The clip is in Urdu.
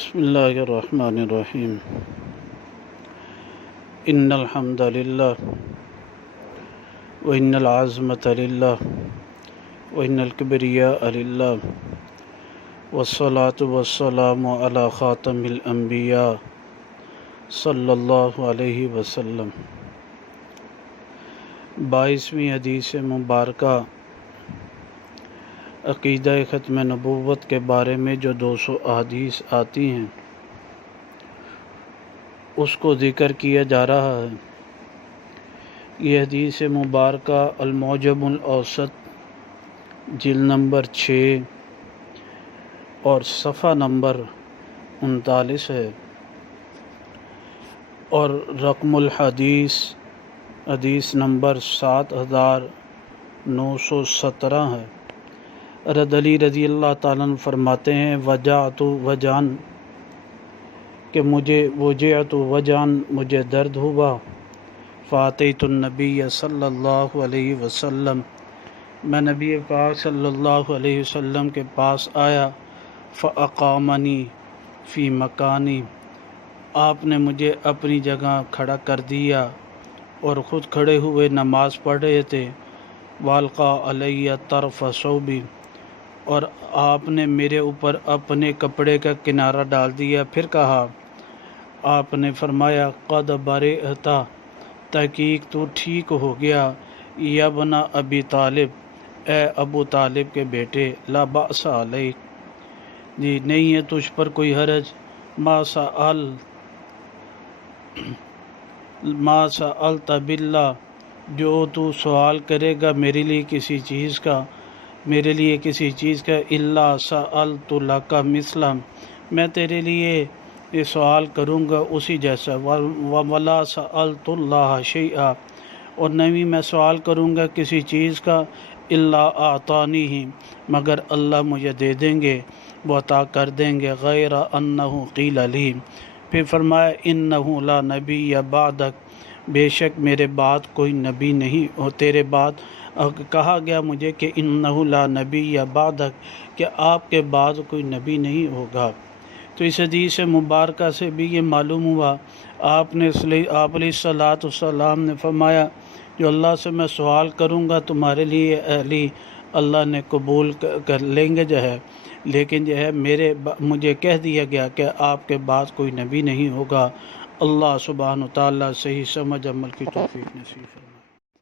بسم اللہ الرحمن الرحیم ان الحمد للہ وان العظمۃ للہ وان الکبریاء للہ والصلاة والسلام علی خاتم الانبیاء صلی اللہ علیہ وسلم۔ 22ویں حدیث مبارکہ عقیدہ ختم نبوت کے بارے میں جو 200 احادیث آتی ہیں اس کو ذکر کیا جا رہا ہے۔ یہ حدیث مبارکہ المعجم الاوسط جلد نمبر 6 اور صفحہ نمبر 39 ہے، اور رقم الحدیث حدیث نمبر 7917 ہے۔ حضرت علی رضی اللہ تعالیٰ عنہ فرماتے ہیں وجعت وجعن کہ مجھے درد ہوا، فاتیت النبی صلی اللہ علیہ وسلم، میں نبی پاک صلی اللہ علیہ وسلم کے پاس آیا، فاقامنی فی مکانی، آپ نے مجھے اپنی جگہ کھڑا کر دیا اور خود کھڑے ہوئے نماز پڑھ رہے تھے، والقا علی طرف ثوبی، اور آپ نے میرے اوپر اپنے کپڑے کا کنارہ ڈال دیا۔ پھر کہا، آپ نے فرمایا قد برئت، تحقیق تو ٹھیک ہو گیا، یا ابن ابی طالب، اے ابو طالب کے بیٹے، لا بأس علیک، جی نہیں ہے تجھ پر کوئی حرج، ما سألت باللہ، جو تو سوال کرے گا میرے لیے کسی چیز کا، الا سألت لک مثلا، میں تیرے لیے یہ سوال کروں گا اسی جیسا، ولا سألت اللہ شیئا، اور نہیں میں سوال کروں گا کسی چیز کا، الا اعطانیہ، مگر اللہ مجھے دے دیں گے، وہ عطا کر دیں گے، غیر انہ قیل لی، پھر فرمایا انہ لا نبی بعدک، بے شک میرے بعد کوئی نبی نہیں ہو، تیرے بعد کہا گیا مجھے کہ انہ لا نبی بعدک، کہ آپ کے بعد کوئی نبی نہیں ہوگا۔ تو اس حدیث مبارکہ سے بھی یہ معلوم ہوا، آپ علیہ الصلوۃ والسلام نے فرمایا جو اللہ سے میں سوال کروں گا تمہارے لیے علی، اللہ نے قبول کر لیں گے جو ہے، لیکن جو ہے مجھے کہہ دیا گیا کہ آپ کے بعد کوئی نبی نہیں ہوگا۔ اللہ سبحانہ و تعالیٰ صحیح سمجھ عمل کی توفیق نصیب فرمائے۔